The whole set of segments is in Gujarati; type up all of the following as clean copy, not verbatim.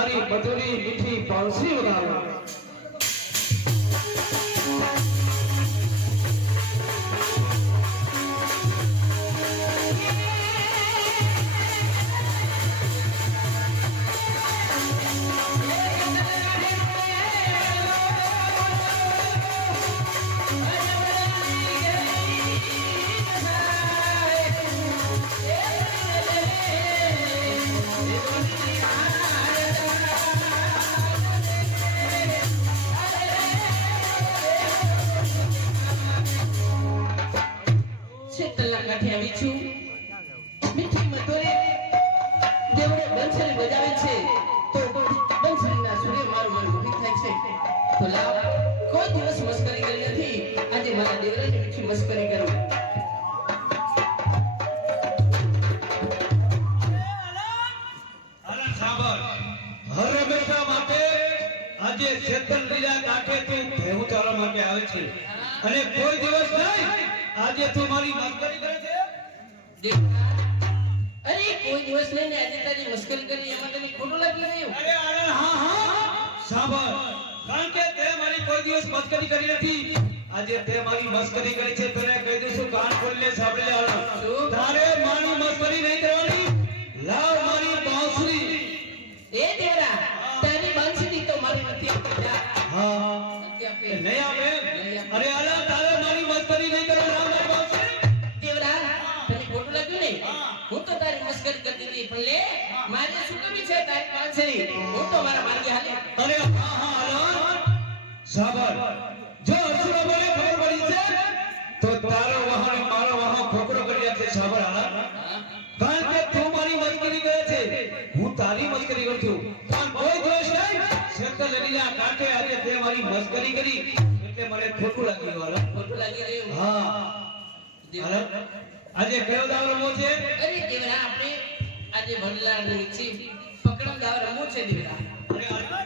મારી મધુરી મીઠી પાંસરી વગાડો. મીઠી મધુરી દેવડે બંસરી બજાવે છે તો બંસરીના સુરે મારું મન ઉભી થાય છે. તો લાવ કોઈ દિવસ મસ્કરી કરી નથી, આજે મારા દેવરાની મીઠી મસ્કરી કરું. અરે સાંભળ, હર હંમેશા માટે આજે ચેતન લીલા કાંઠે તું ભેગું ચાલવા માટે આવે છે અને કોઈ દિવસ નહીં આજે તું મારી મસ્કરી કરે છે. અરે કોઈ દિવસ નહીં આજે તારી મસ્કરી કરી એમાં તને ખોટું લાગી રહ્યું? અરે અરે હા હા સાંભળ, કારણ કે તે મારી કોઈ દિવસ મસ્કરી કરી નથી, આજે તે મારી મસ્કરી કરી છે. તને કહી દઉં છું, કાન ખોલી લે, સાંભળી લે. તારે મારી મસ્કરી નહીં કરવાની. લાવ મારી બાંસુરી. એ દેવરા તારી બાંસુરી તો મારી નથી આપતી. હા નહીં આવે. અરે અલા તારે મારી મસ્કરી નહીં કરવાની. લાવ મારી બાંસુરી. દેવરા તને ખોટું લાગ્યું ને? હું તો તારી મસ્કરી કરતી હતી, પણ લે મારી શું કમી છે તારી બાંસુરી? હું તો મારા માર્ગે હાલે. અરે હા હા અલા સાંભળ, જો અસુરા બોલે ખબર પડી છે તો તારો વાહન મારો વાહન ખોકડો કરી આપશે. સાંભળ અલા, કારણ કે તું મારી મસ્કરી કરે છે, હું તારી મસ્કરી કરું છું, પણ કોઈ દોષ નહીં. શેતર લડીના કાંઠે આજે તે મારી મસ્કરી કરી એટલે મને ખોટું લાગી ગયું. ખોટું લાગી રહ્યું? હા અલા, આજે કયો દાવ રમવો છે? અરે દેવરા આપણે આજે ભરલા નીચે પકડમ દાવ રમવો છે દેવરા. અરે અલા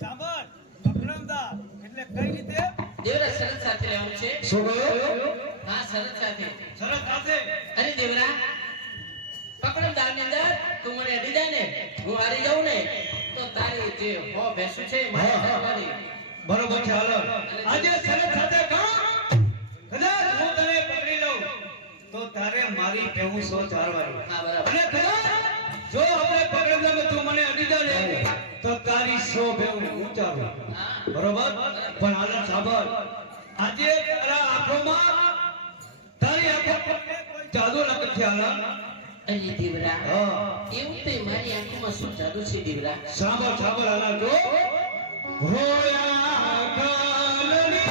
સાંભળ, પકડમદા એટલે કઈ રીતે? દેવરા શરત સાથે લેવાનું છે. શું કહ્યું? હા શરત સાથે. શરત સાથે? અરે દેવરા પકડમ દાવ ની અંદર તું મને અડી જાય ને, હું હારી જાઉં ને, તો તારી જે હો ભેંસું છે મારે ધરવાની. બરોબર છે. હાલો આજે શરત સાથે કામ. કદાચ હું તને પકડી લઉં તો તારે મારી ભેહું સો ચારવાની. હા બરાબર. અને કદાચ જો આપણે પકડી લઉં તું મને અડી જાય તો તારી સો ભેહું હું ચારું. હા બરોબર. પણ હાલ સાંભળ, આજે તારા આંખોમાં તારી આંખો પર કોઈ જાદુ લાગે છે. હાલ અરે દેવરા હા એવું તો મારી આંખોમાં શું જાદુ છે દેવરા? સાંભળ સાંભળ. હાલ જો હોયા કાલની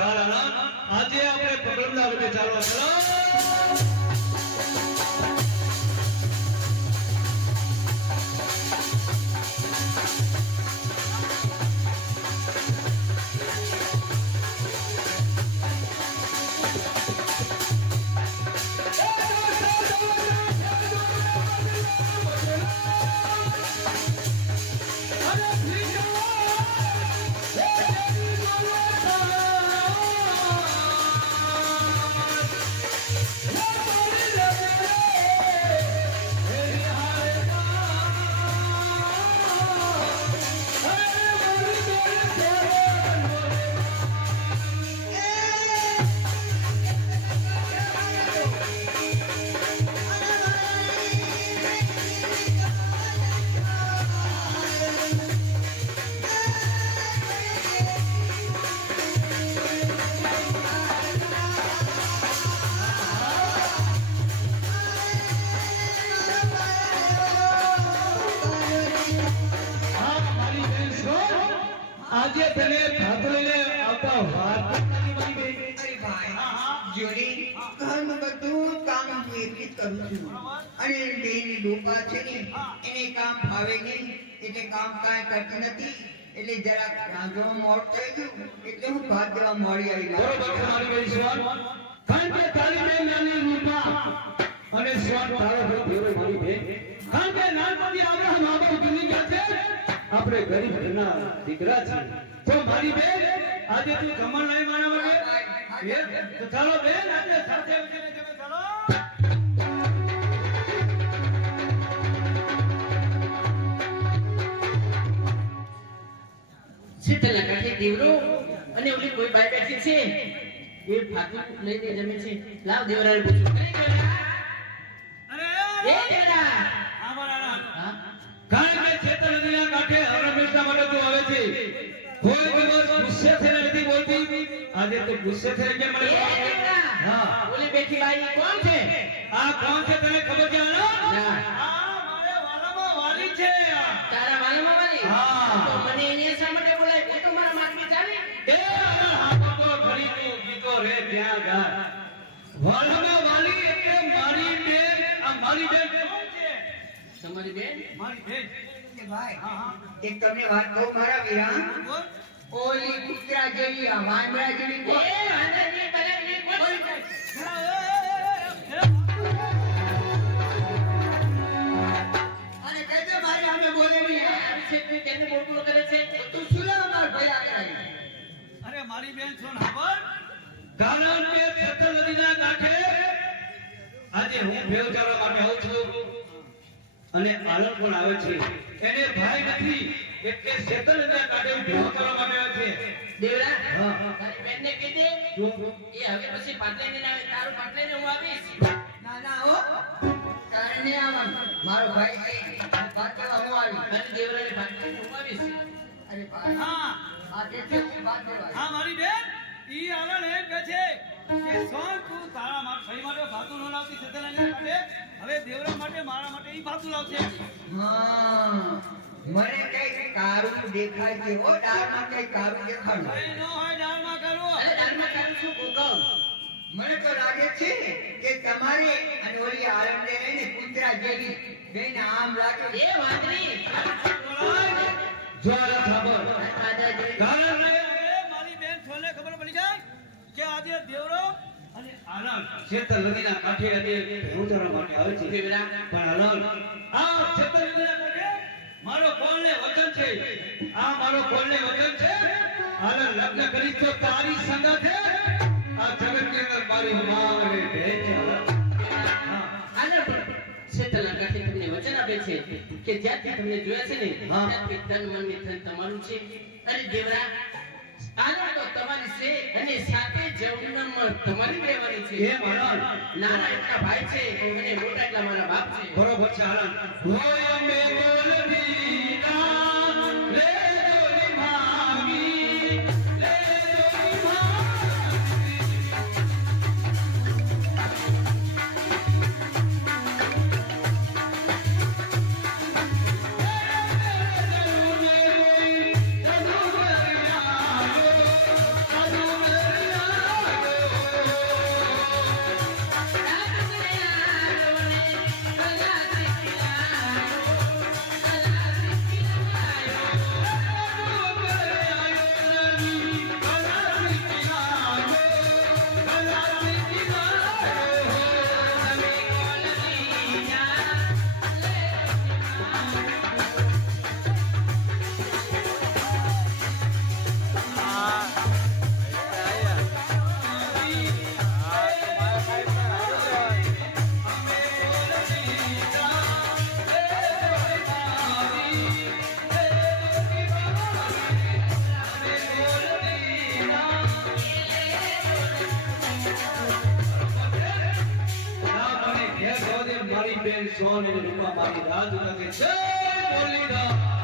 ચાલ આનંદ આજે આપણે પગલમના રૂપે ચાલવા ચલો આજે તને ભાતરીને આવતા વાત નથી મારી બેન. અરે ભાઈ જોડી ઘરનું બધું કામ હું એકલી જ કરું છું અને બેની ડોકા છે ને એને કામ ફાવે નહીં એટલે કામ કાંઈ કરતી નથી એટલે જરાક રાંધવા મોડ થઈ ગયું એટલે હું ભાત દેવા મોડી આવી બરોબર છે મારી બેન સ્વાન. કારણ કે તારી બેન નાની રૂપા અને સ્વાન તારો જો ભેરો મારી બેન. કારણ કે નાનપણથી આપણે મા-બાપ જુદી ગયા છે. આપણે ગરીબ ઘરના દીકરા છે. તો મારી બેન આજે તું ખમણ લઈ મારા માટે તો ચાલો બેન આજે સાથે ઉઠીને તમે ચાલો. શીતળના કાંઠે દેવરો અને ઓલી કોઈ બાઈ બેઠી છે એ ફાટું લઈને જમે છે. લાવ દેવરાને પૂછું. અરે દેવરા, એ દેવરા. હા? કારણ કે ચેતન નદીના કાંઠે હરમેશના માટે તું આવે છે. કોઈ દિવસ ગુસ્સે થઈને નથી બોલતી. આજે તો ગુસ્સે થઈને કેમ મને એ દેવરા. હા. ઓલી બેઠી બાઈ કોણ છે? આ કોણ છે તને ખબર છે આનો? ના. આ મારે વાલામાં વાલી છે. તારા વાલામાં વાલી? હા. તો મને એને શા માટે બોલાય? હું તો મારા માર્ગમાં ચાલે. એ આના હાથમાં ઘડી તું ગીતો રે ત્યાં ગા. વાલામાં વાલી એટલે મારી બેન. આ મારી બેન કોણ છે? તમારી બેન? મારી બેન. છે ભાઈ એક તમને વાત કહું મારા વીરા ઓલી કૂતરા જેવી આ વાંદરા જેવી એ કોઈ વાંદરાજી બરાબરી કોણ છે? અને કહેજે મારી સામે બોલે નહીં આવી છે તે કેમને બોલતું કરે છે? તું શું લેવા માર ભાઈ આગળ અરે મારી બેન છો ને ખબર? કારણ કે ચેતન નદીના કાંઠે આજે હું ભેવ ચારવા માટે આવું છું અને આલમ પણ આવે છે. એને ભાઈ નથી એટલે ચેતન નદીના કાંઠે હું ભેવ ચારવા માટે આવે છે. દેવરા, હા. તારી બેનને કીધે જો એ હવે પછી પાટલે ને આવે તારું પાટલે ને હું આવીશ. ના ના હો કારણે આવવાનું મારો ભાઈ છે વાત કરવા હું આવી અને દેવરાની પાટલે ને હું આવીશ. અરે ભાઈ હા આ દેખે હું વાત કરવા હા મારી બેન ઈ આનંદ એમ કહે છે કે સોન તું તારા માટે ભાઈ માટે ભાતું ન લાવતી સતેલાને કાઢે હવે દેવરા માટે મારા માટે ઈ ભાતું લાવશે હા મને કઈ કારું દેખાય છે હો દાળમાં કઈ કારું દેખાડું કઈ ન હોય દાળમાં કરવો અરે દાનમાં તારું શું કહું? મને તો લાગે છે કે તમારે અને ઓલી આરંડે રહીને કૂતરા જેવી બેને આમ લાગે એ વાંદરી, જો આ ખબર રાજા જેવી. કારણ હવે મારી બેન સોને ખબર પડી જાય કે આજે દેવરો અને આનંદ ચેતન નદીના કાંઠે આજે ભેવ ચારવા માટે આવે છે. દેવરા, પણ આનંદ આ ચેતન નદીના કાંઠે મારો કોલને વચન છે. આ મારો કોલને વચન છે. આને લગ્ન કરી તો તારી સંગાથે આ જગતની અંદર મારી માં અને બહેન છે. આના પર શેતળના કાંઠે તમને વચન આપે છે કે જ્યાંથી તમને જોયા છે ને હા. ત્યાંથી તન મન ને ધન તમારું છે. અને દેવરા, આનંદ તો તમારી છે અને સાથે જવનમાં તમારી રહેવાની છે. એ આનંદ નાના એટલા ભાઈ છે અને મોટા એટલા મારા બાપ છે. બરોબર છે આનંદ. હોય અમે બોલવી ના લે જોની ભાગી લે જોની ભાગી અનુ મારી બેન સોન અને રૂપા મારી રાજ લાગે છે બોલીના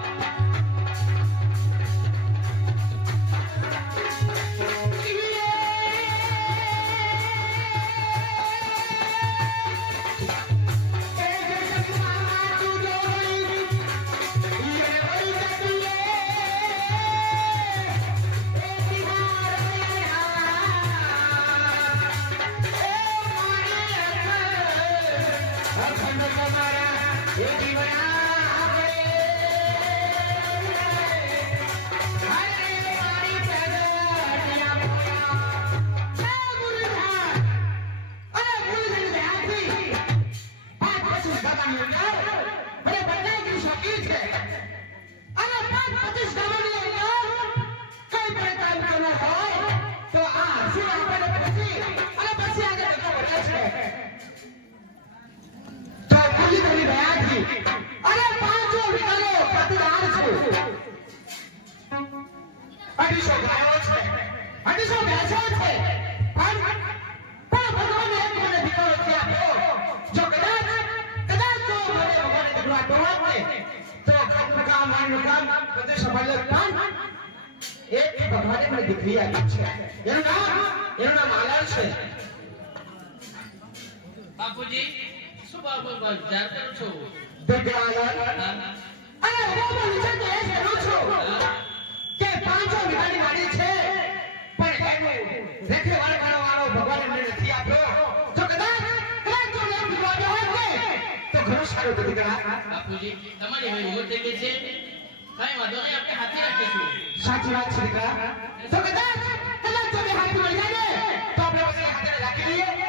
ભગવાને મને દીકરી આપી છે એનું નામ આલાલ છે બાપુજી શું બાપુ વિચાર કરો છો દીકરા આલાલ અરે હું વિચાર તો એ કરું છું કે 5 વીઘાની વાડી છે પણ એનું રેખેવાળ કરવાનો ભગવાને મને નથી આપ્યો જો કદાચ તો એમ વિવાદ હોય ને તો ઘણું સારું હતું દીકરા બાપુજી તમારી હવે ઉંમર થઈ ગઈ છે કઈ વાંધો નહીં આપણે હાથી રાખીશું સાચી વાત છે દીકરા તો કદાચ તો હાથી મળી જાય ને તો આપણે પછી હાથે રાખી લઈએ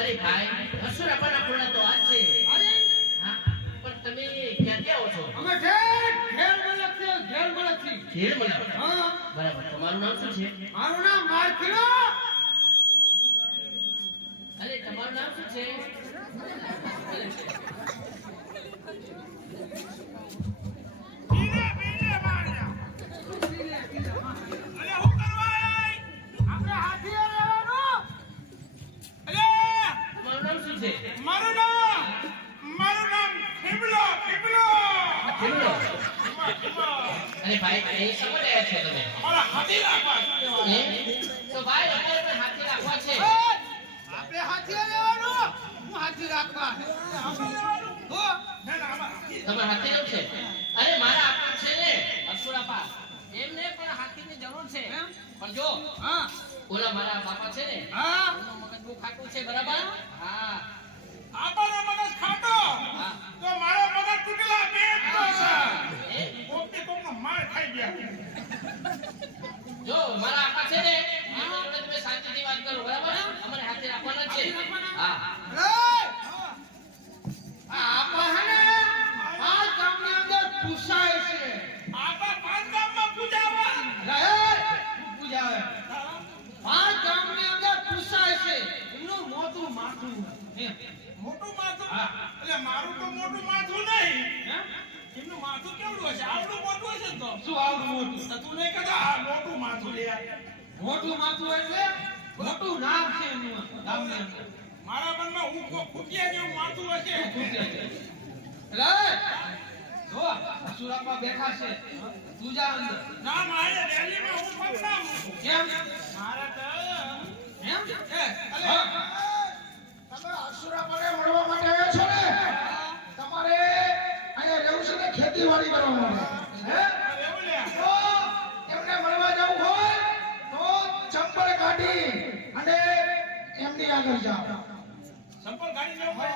અરે ભાઈ હસુરાપાના ખોડા તો આ છે હા પણ તમે ક્યાંથી આવો છો અમે ઘેર મળક હા બરાબર તમારું નામ શું છે મારું નામ મારખીડો અરે તમારું નામ શું છે અરે ભાઈ કઈ સમજ આવ્યા છો તમે અમારા હાથી રાખવા તો ભાઈ અત્યારે પણ હાથી રાખવા છે આપણે હાથી લેવાનું હું હાથી રાખવા હો તમારે હાથી લેવું છે અરે મારા આપા છે ને અસુરાપા એમને પણ હાથીની જરૂર છે પણ જો હા ઓલા મારા બાપા છે ને હા એનું મગજ બહુ ખાટું છે બરાબર હા આપણો મગજ ખાટો હા તો મારો મગજ તૂટેલા પેટ નો છે એ કોકને કોકનો માર ખાઈ ગયા જો મારા આપા છે ને એમની જોડે તમે શાંતિથી વાત કરો બરાબર અમારે હાથે રાખવાના જ છે હા આપા હે ને આ ગામની અંદર પૂછાય છે આપા પાંચ ગામમાં પૂજાવા રહે પૂજાવે આ ગામની અંદર પૂછાય છે એનું મોટું માથું મોટું માથું એટલે મારું તો મોટું માથું નહીં એમનું માથું કેવડું હશે આવડું મોટું હશે તો શું આવડું મોટું તો તું નહીં કહેતા આ મોટું માથું લે મોટું માથું એટલે મોટું નામ છે એમનું ગામની અંદર મારા મનમાં હું ખૂટ્યા જેવું મારતું હશે. જો સુરાપા બેઠા છે તું જા અંદર. ના મારે રેલીમાં હું પગલાં મૂકું. કેમ મારે તો એમ અલે, તમે અસુરાપાને મળવા માટે આવ્યા છો ને? તમારે અહીંયા રહેવું છે ને ખેતીવાડી કરવા માટે? હે? એવું લે. તો એમને મળવા જવું હોય તો ચંપલ કાઢી અને એમની આગળ જાઓ. સંપલ ગાડી લેવું પડે.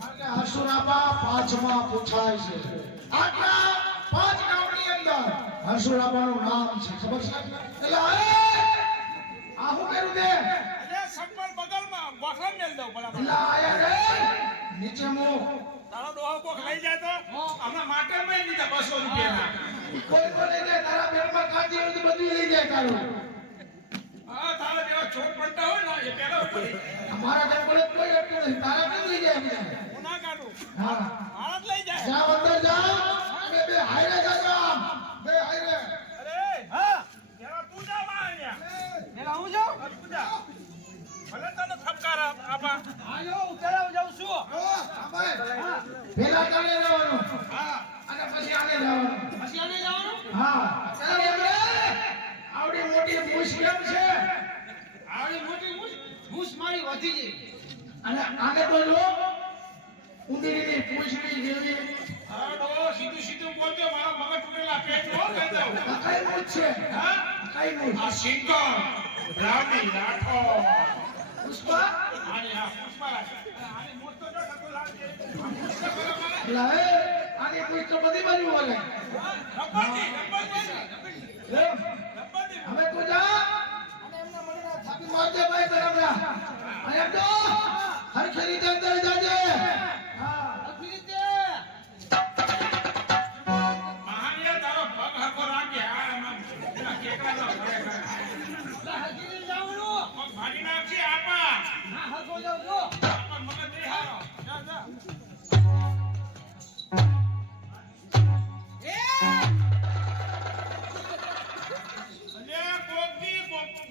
કારણ કે અસુરાપા પાંચમાં પૂછાય છે. આટલા 5 ગામની અંદર અસુરાપાનું નામ છે, ખબર છે? એટલે આ શું કર્યું તે? અલે સંપલ બગલમાં ગોઠણ મેલ દઉં બરાબર. એટલે આયા રે નીચે મૂક. તારો ડોહો કોક લઈ જાય તો હમણાં માર્કેટમાં લીધા 200 રૂપિયાના. કોઈ કોઈ લઈ જાય, તારા પેટમાં કાચી હોય તો બધું લઈ જાય તારું. હા તારા જેવા ચોટ પડતા હોય ને એ પેલા ઉપર અમારા ઘર પર કોઈ અટકે નહીં, તારા કેમ લઈ જાય એમને? હું ના કાઢું. હા, મારા જ લઈ જાય. જાઓ અંદર જાઓ અને બે હાયરે જાજો આમ. બે હાયરે. અરે હા પેલા તું જા માં અહીંયા. પેલા હું જાઉં હા, તું જા. ભલે તને ઠપકાર આપા. આયો ઉતરાવ જાઉં છું. ઓ, આભાઈ. પેલા તારે જવાનું હા અને પછી આને જવાનું. પછી આને જવાનું. હા, ચાલો એમને આવડી મોટી મૂછ કેમ છે? આવડી મોટી મૂછ મારી વધી ગઈ. અને આને તો જો ઉંદરીની પૂંછડી જેવી હા ડોહો સીધું સીધું બોલજો મારા મગજ તૂટેલા પેટ નો કહી દઉં. આ કઈ મૂછ છે? હા કઈ મૂછ? આ સિંગર બ્રાહ્મણી રાઠોડ. પુષ્પા? આની આ પુષ્પરાજ. આની મોટ તો જો નતો લાવજે. આ પુષ્પ કરે મને. એટલે હવે આની મૂછ તો બધી બાજુ વળે. રબ્બરની. એમ? હવે તું જા અને એમને મળીને થાપી મારજે ભાઈ બરાબર. અને એમ તો હરખી રીતે અંદર જાજે. હા. રખી રીતે મહાનિયા તારો પગ હરખો રાખજે. આ આમાં પેલા કેકડા ના ભરે કરે. હજી નહીં જવાનું. પગ ભાડી નાખજે આપા. ના હરખો જાઉં છું. આપા મગજ નહીં હારો. જા જા. અલ્યા કોકની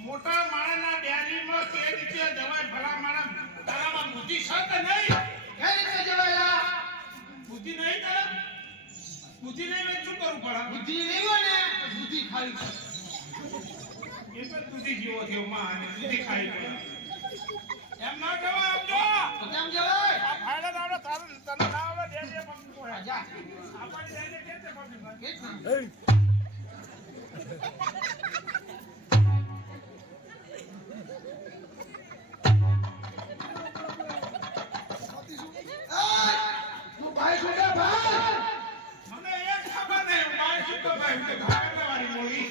મોટા માણસના ડેરીમાં કે રીતે જવાય ભલા માણસ તારામાં બુદ્ધિ છે કે નહીં? કઈ રીતે જવાયેલા? બુદ્ધિ નહીં તારા? બુદ્ધિ નહીં હોય તો શું કરવું પડે? બુદ્ધિ નહીં હોય ને તો બુદ્ધિ ખાવી પડે. એ પણ બુદ્ધિ જેવો થયો માં અને બુદ્ધિ ખાઈ પડે. એમ ના કહેવાય આમ જો. તો કેમ જવાય? આ ફાયદા તો આપણે તારું તને ના આવડે દે દે પકડી પડે. જા. આપણે દે દે કે તે પકડી પડે. કે જ ના. તું ભાઈ છોડે ભાઈ. મને એક ખબર નહીં મારે શું તો ભાઈ કે ભાગને વાળી મોઈ.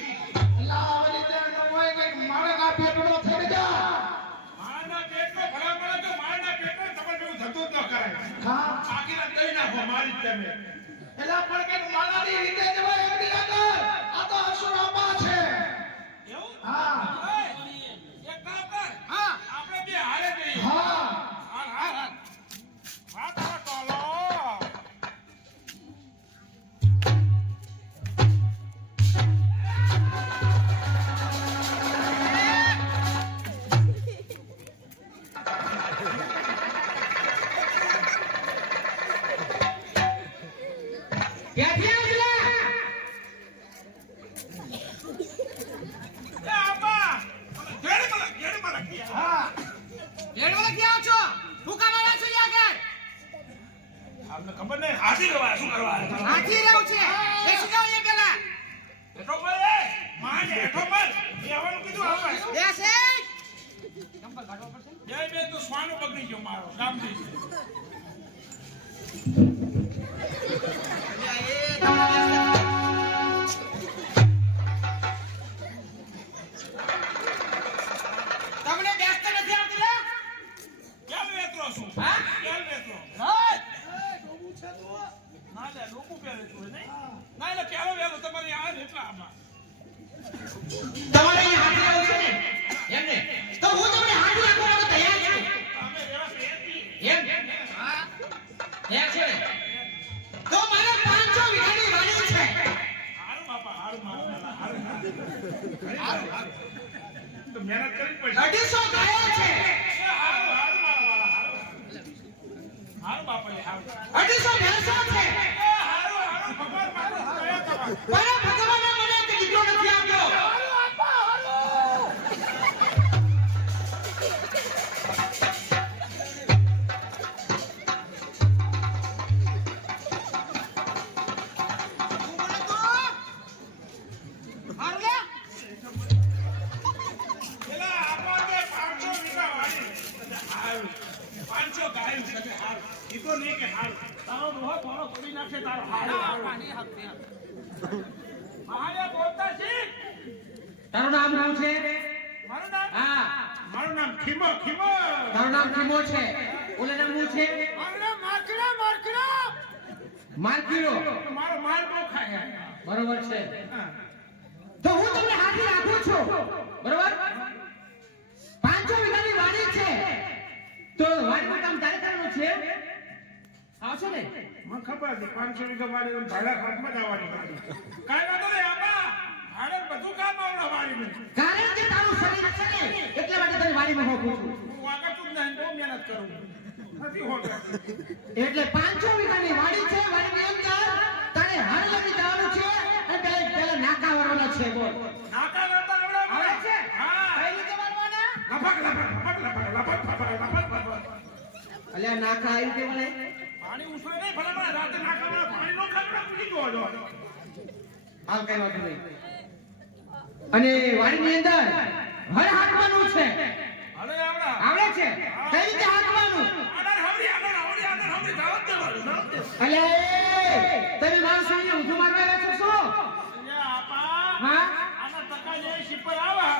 એટલે આવી રીતે ન હોય કે મારા પેટનો થઈ જા. મારના પેટમાં ભલા મળે તો મારના પેટમાં તમારે જેવું થતું જ ન કરાય. હા. આખી રાત દઈ નાખો મારી જ તમે. એટલે પણ કે મારાની રીતે જવાય એમની આગળ. આ તો અસુરાપા છે. એવું? હા. ઓય, એક કામ કર. હા. આપણે બે હારે જઈએ. હા. હાલ, હાલ, હાલ. હા, તારા ટોલો. ક્યાંથી આવેલા? એ આપા. ઘેર મને. હા. હેડવા ક્યાં છો? શું કરવાના છો યા આગળ? આપને ખબર નહીં હાથી કરવા શું કરવા આવ્યા? હાથી રહેવું છે. બેસી જાઓ એ પેલા. હેઠો પર એ. માને હેઠો પર. એ આવવાનું કીધું આપણે. બેસે. બે બે તો શ્વાનો બગડી ગયો મારો ગામથી. તમને બેસતા નથી આવતી લે? કેમ વેતરો છું? હા? કેમ વેતરો? રાજ. ના લે લોકો પહેરે છું નહીં. ના એટલે પેલો વેલો તમારી આ જ એટલા આમાં. તમારે અહીંયા હાથી રહેવું છે ને? એમને તો હું તમને હાથી રાખવા માટે તૈયાર છું. અમે વ્યવસ્થિત એમ? હા. એમ છે ને? 500 ગાયું છે હાલ ઈ તો નહીં કે હાલ તારો ડોહો થોડો તોડી નાખશે તારો હાલ મહારાજ બોલતા શીખ તારું નામ શું છે? મારું નામ હા, ખીમો તારું નામ ખીમો છે. ઓલે નામ શું છે? મારું નામ મારકડા માર્કીરો. મારો માલ બહુ ખાય બરોબર છે. હા. તો હું તમને હાથી રાખું છું, બરોબર? 500 વીઘાની વાડી છે, તો વાડીનું કામ તારે કરવાનું છે. આવશો ને? મને ખબર હતી 500 વીઘા વાળી ભાડા ખાતમાં જ આવવાની હતી. કાંઈ વાંધો નહીં આપા ભાડે બધું કામ આવડે વાડીનું કારણ કે તારું શરીર છે ને, એટલે માટે તને વાડીમાં હોકું છું. હું વાગતું જ નહીં બહુ મહેનત કરું નથી હોતું એટલે 500 વીઘાની વાડી છે, વાડીની અંદર તારે હળ લઈ જવાનું છે અને પેલા નાકા વરવાના છે. બોલ. નાકા નતા આવડે આવડે છે? હા કઈ રીતે વરવાના? લપક અલ્યા નાકા આવી રીતે વળે? પાણી ઉછળે નહીં ભલે મને રાતે નાકામાં પાણી નો ખાવડા પૂરી ગયો જો હાલ કઈ વાત નહીં. અને વાડીની અંદર હળ હાંકવાનું છે. હવે આવડા આવડે છે? કઈ રીતે હાંકવાનું? આદર હવડી જાવ દે અલ્યા તમે માણસો અહીંયા ઊંધું મારવા આવ્યા છો શું? અલ્યા આપા હા? આના ટકા જે શિપર આવા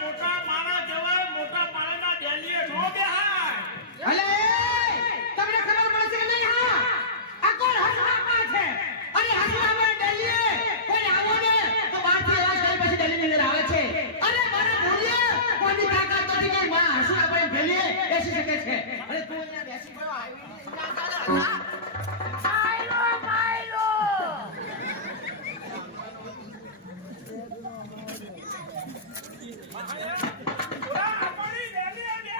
મોટા માણા કહેવાય મોટા પાણીના ડેલીએ નો બેહાય અલે તમને ખબર પડશે કે નહીં? હા, આ કોણ હસરાપા છે? અને હસરાપા ડેલીએ કોઈ આવો ને તો બહારથી અવાજ કરી પછી ડેલીની અંદર આવે છે. અરે મારા ભૂલીએ કોઈની તાકાત નથી કે મારા હસરાપાને ભેલીએ બેસી શકે છે. અરે તું અહીંયા બેસી ગયો આવી ના ચાલે. ઓલા આપણી ડેલી આ બે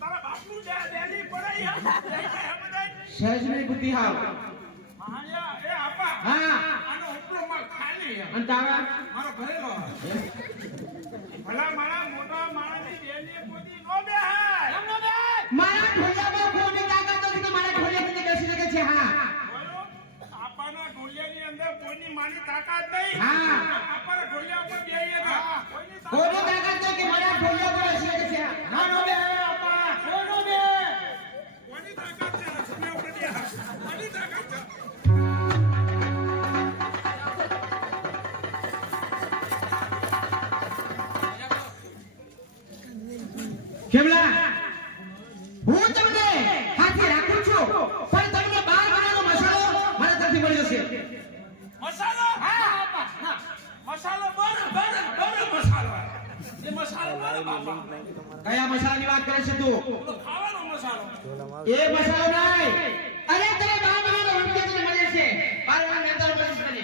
તારા બાપનું ડેલી પડાઈ હે સહેજની બુદ્ધિ હાવ. મહાયા એ આપા હા. આનો ઉપરો માલ ખાલી હે અને તારા મારો ભરેલો ભલા મારા મોટા માણસની ડેલી પોતી નો બેહાય એમ નો બેહાય મારા ઢોલિયામાં કોઈની તાકાત નથી કે મારા ઢોલિયા બેસી શકે છે. હા, આપાના ઢોલિયાની અંદર કોઈની માની તાકાત નહીં હા. આપાના ઢોલિયા ઉપર બેહીએ છે કોઈની કોઈની તાકાત નથી કે મારા ઢોલિયા પર બેસી શકે છે. ના નો બે આપા કોનો બે કોની તાકાત છે હસને ઉપર બે કોની તાકાત છે કેમલા હું તમને હાથી રાખું છું, પણ તમને 12 મહિનાનો મસાલો મારા તરફથી મળી જશે. મસાલો હા આપા હા મસાલો બરાબર મસાલો એ મસાલો બરાબર કયા મસાલાની વાત કરે છે તું? ખાવાનો મસાલો એ મસાલો નહીં. અરે તને 12 મહિનાનો રૂપિયા તને મળી જશે. 12 મહિનાની અંદર મળી જશે તને.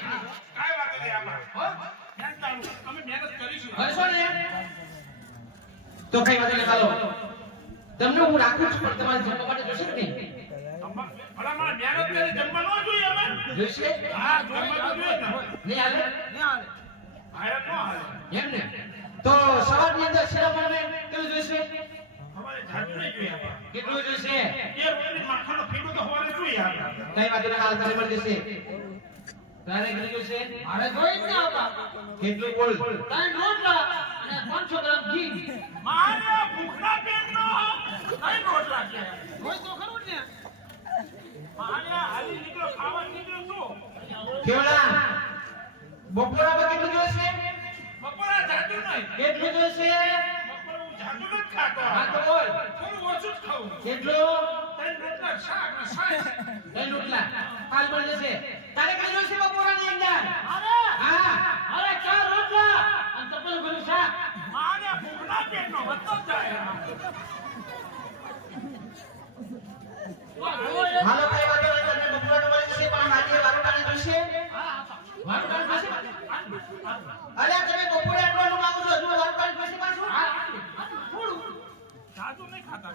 કાઈ વાત નહીં આપા હો ધ્યાન ચાલુ અમે મહેનત કરીશું હરશો ને? તો કઈ વાત નહીં. ચાલો તમને હું રાખું છું, પણ તમારે જમવા માટે જોશે કે નહીં? ભલા મારા મહેનત કરી જમવા ન જોઈએ અમે જોશે? હા જમવા તો જોઈએ ને નહીં હાલે? હારે નો હાલે એમ ને? તો સવારની અંદર શિરામણ કેટલું જોઈશે? અમારે જાજુ નહીં જોઈએ આપા કેટલું જોઈશે? એ રોટલી માખણનો ફીડો તો હોવાને જોઈએ આપા કઈ વાત નહીં. હાલ તારે મળી જશે. તારે કેટલું જોઈશે? અરે જોઈ જ ને આપા કેટલું બોલ? 3 રોટલા અને 500 ગ્રામ ઘી. મારે ભૂખના પેટનો કઈ રોટલા છે કોઈ તો ખરું ને. મારે હાલી નીકળો ખાવા નીકળો છું કેવડા બપોરામાં કેટલું જોઈશે? બપોરા જાજુ નહીં કેટલું જોઈશે? બપોરે હું જાજુ નથી ખાતો હા તો બોલ. થોડું ઓછું જ ખાઉં કેટલું? 3 રોટલા શાક ને છાશ. 2 રોટલા. હાલ મળી જશે. તારે કેટલું જોઈશે બપોરાની અંદર? અરે હા. અરે 4 રોટલા અને તપેલું ભર્યું શાક. મારે ભૂખના પેટનો વધતો જ જાય હાલો કઈ વાત નહીં. તમને બપોરાનું મળી જશે, પણ આજે વારોટાને જોઈશે? વારોટાને જોઈશે? અલ્યા તમે બપોરે આટલું માંગો છો, હજુ વારોટાને જોઈશે પાછું? જાજુ નહીં ખાતા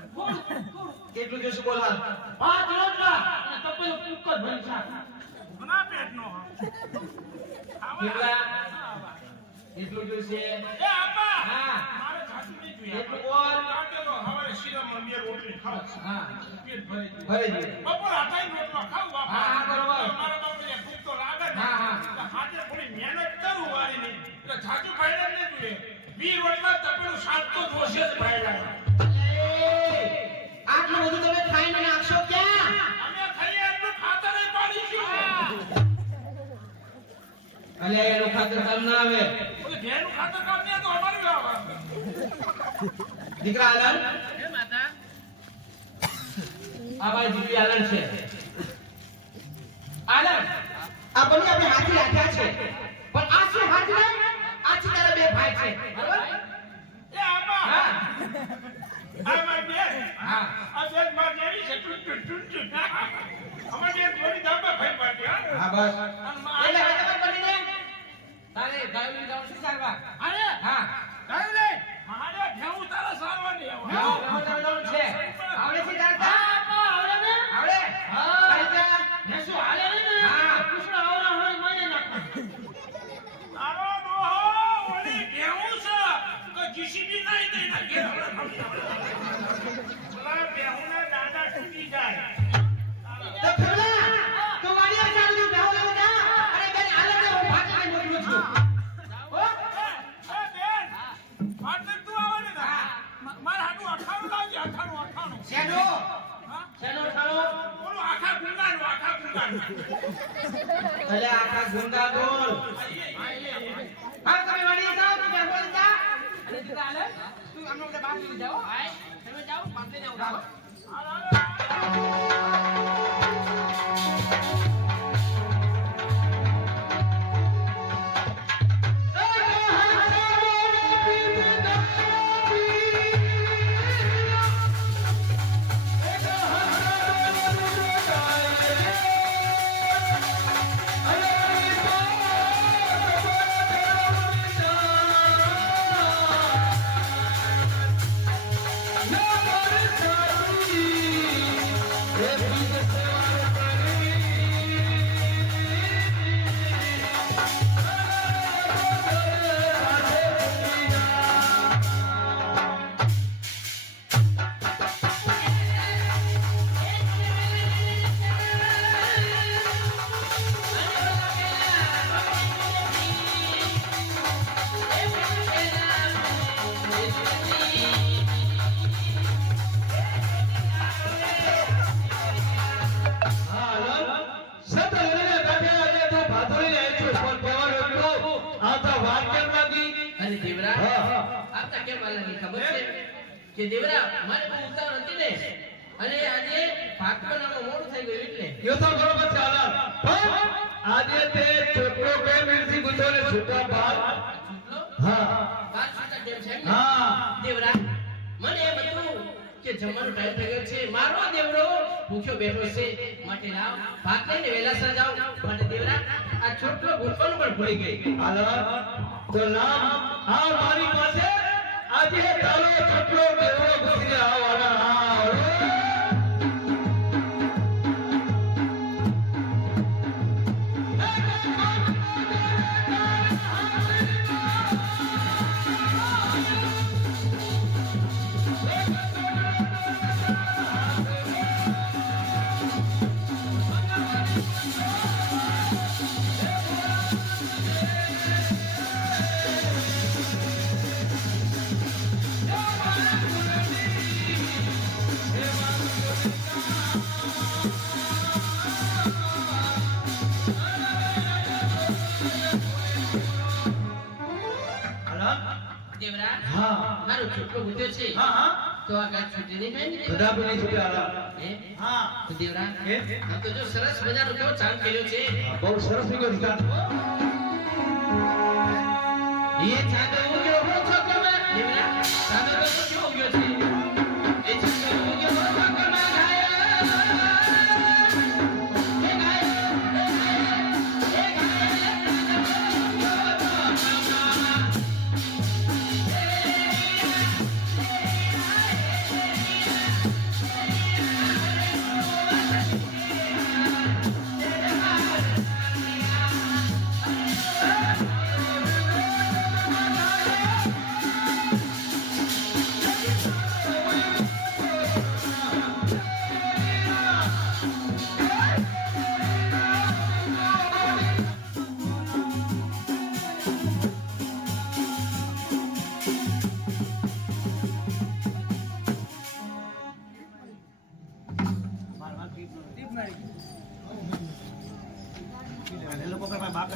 કેટલું જોઈશે બોલ હાલ? 5 રોટલા અને તપેલું કુકર ભર્યું શાક. ભૂખના પેટનો કેટલા? કેટલું જોઈશે? એ આપા હા. મારે જાજુ નહીં જોઈએ કેટલું બોલ? કાઢેલો હવારે શીરામાં 2 રોટલી ખાવ હા. પેટ ભરી ગયું ભરી ગયું. બપોર આટાઈ રોટલા ખાવ બાપા હા, બરોબર. મારા બાપુને ભૂખ તો લાગે જ. હા, હા. એટલે હાથે થોડી મહેનત કર જાજુ ભાઈલા ને જોઈએ 20 વર્ષમાં તપેલું શાંત તો જોશે જ ભાઈલા આટલું બધું તમે ખાઈને નાખશો ક્યાં? અમે ખાઈએ એટલું ખાતર જ પાડીશું અલે એનું ખાતર કામ ના આવે. ઓલે ઘેરનું ખાતર કામ નહીં તો અમારું આવે દીકરા આલન આ ભાઈ દીકરી આલન છે. આલન આ બંને આપણે હાથી રાખ્યા છે પણ આ શું હાથી ને આ છે તારા બે ભાઈ છે બરોબર? એ આમાં હા આ મારી બેન હા આ બેન માર જેવી છે ટુટ અમારી એક થોડી દાબા ભાઈ પાટી હા હા બસ અને માં એટલે હવે તમે બંને તારે ગાયું ગાઉં શું ચાલવા? અરે હા ગાયું લે મારે ભેવું તારા સારવાની આવો ગાઉં છે આવડે છે તારે? આવડે ને? આવડે હા. ચાલ. ભેંસો હાલે ને? હા. કૃષ્ણ આવડા હોય મને નાખો. તારો ડોહો ઓલી ભેવું છે કે જીસીબી નહીં દઈ નાખે ઓલા ભેવુંના દાદા તૂટી જાય તો ફેવલા, તું વાડીએ ચાલુ બેહો લેવા જા અને બેન હાલે ને હું ભાગીને મોકલું છું. હો? એ બેન આટલે તું આવે ને મારા હાટુ 98 લાવજે 98 શેનો? હા શેનો ઠાળો? ઓલું આખા ગુંગાનું અલે આખા ગુંડા બોલ. હા તમે વાડીએ જાઓ તો બેહો લેવા જા. અને દીકરા આલન તું આમનો બધા બાપ લઈ જાઓ. હાય તમે જાઓ પાંચે જાઓ જાઓ. અને દેવરા આપતા કેમ આલની ખબર છે કે દેવરા મારે બહુ ઉતાવળ હતી ને અને આજે ભાગ બનાવવાનું મોડું થઈ ગયું એટલે યો તો બરોબર ચાલે પણ આજે તે છોકરો કે મિલસી ગુજોને છૂટા બાર છૂટલો હા વાત છૂટા કેમ છે એમ ને? હા દેવરા મને એમ હતું કે જમવાનો ટાઈમ થઈ ગયો છે મારો દેવરો ભૂખ્યો બેઠો છે માટે લાવ ભાગ લઈને વેલાસર જાવ માટે દેવરા આ છોટલો ગોઠવાનું પણ ભૂલી ગઈ હાલો તો નામ આ મારી પાસે આજે તારો છોકરો બેરો ગુજરે આવવાના હા દેવરા હા મારો છોકરો ગુજ્યો છે હા હા તો આ ગાય છૂટી નહીં જાય ને દેવરા? કદાપી નહીં છૂટે હાલો હે? હા તો દેવરા હે? આ તો જો સરસ મજાનો કેવો ચાંદ કર્યો છે બહુ સરસ નીકળ્યો છે એ ચાંદ ઉગ્યો બહુ છોકરામાં દેવરા ચાંદ તો કેવો ઉગ્યો છે એ ચાંદ ઉગ્યો બહુ છોકરામાં ઘાયલ એ ઘાયલ એ ઘાયલ એ લોકો કઈ બાપ